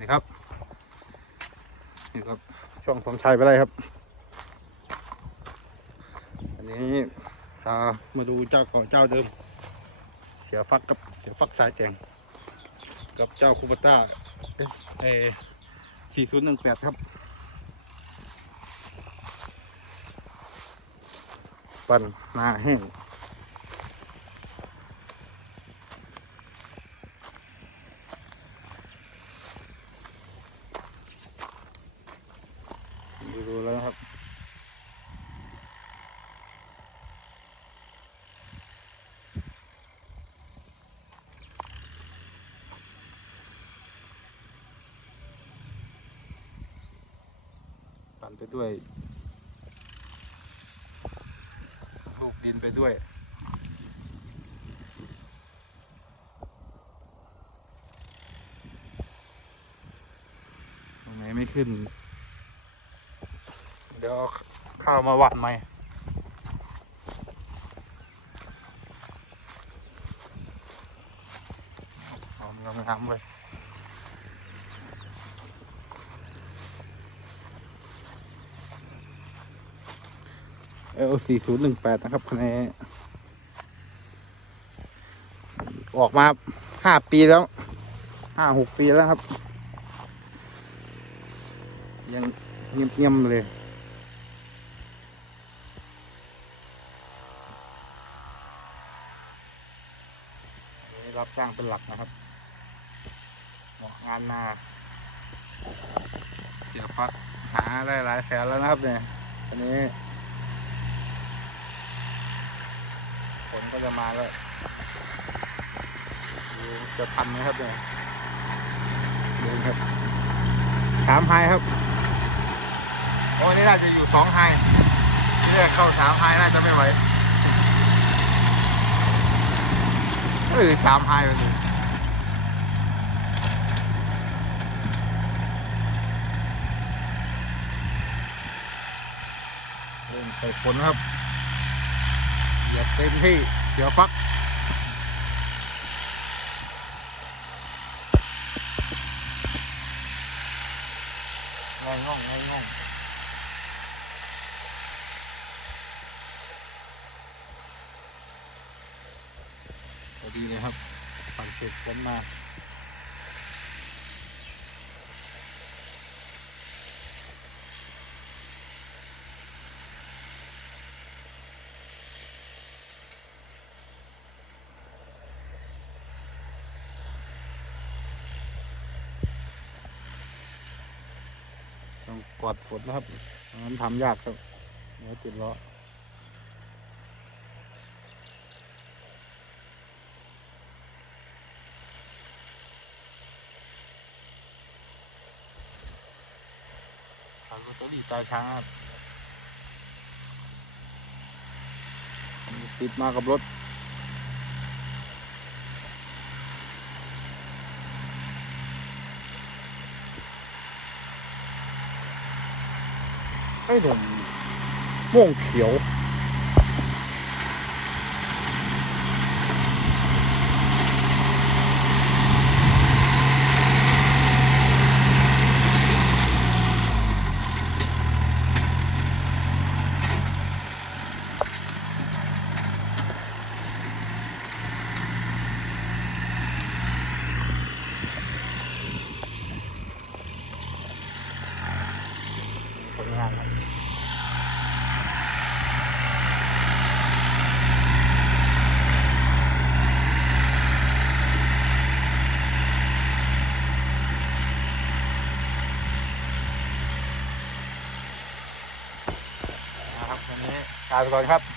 นี่ครับนี่ครับช่องผมชัยไปเลยครับ อันนี้พามาดูเจ้าเก่อนเจ้าเดิม เสียฟักกับเสียฟักสายแจงกับเจ้าคูปต้าเอสเอสี่ศูนย์หนึ่งแปดครับปั่นหน้าแห้ง ดูดูแล้วครับ ปั่นไปด้วยลูกดินไปด้วยตรงไหนไม่ขึ้น ดี๋ยวข้าวมาหวานใหม่หอมงามๆเลย L สี่ศูนย์หนึ่งแปดนะครับคะแนนออกมาห้าปีแล้วห้าหกปีแล้วครับ ยังเงียบๆเลย รับจ้างเป็นหลักนะครับเหมาะงานนาเสียฟักหาได้หลายแสนแล้วนะครับเนี่ยอันนี้ฝนก็จะมาแล้วดูจะทันไหมครับเนี่ยเดินครับสามไฮครับโอ้ยนี่น่าจะอยู่สองไฮที่แรกเข้าสามไฮน่าจะไม่ไหว เอ้ยสามไฮไปเลยใส่ฝนครับเหยียบเต็มที่เดี๋ยวฟักงง่องง่ายง่องพอ ดีเลยครับปั่นเสร็จแล้วมาต้องกอดฝนนะครับมันทำยากครับเดี๋ยวติดล้อ ก็ตัวดีตาช้างครับติดมากับรถไอ้หนุ่มม่วงเขียว ผลงานครับ นะครับวันนี้ ลาไปก่อนครับ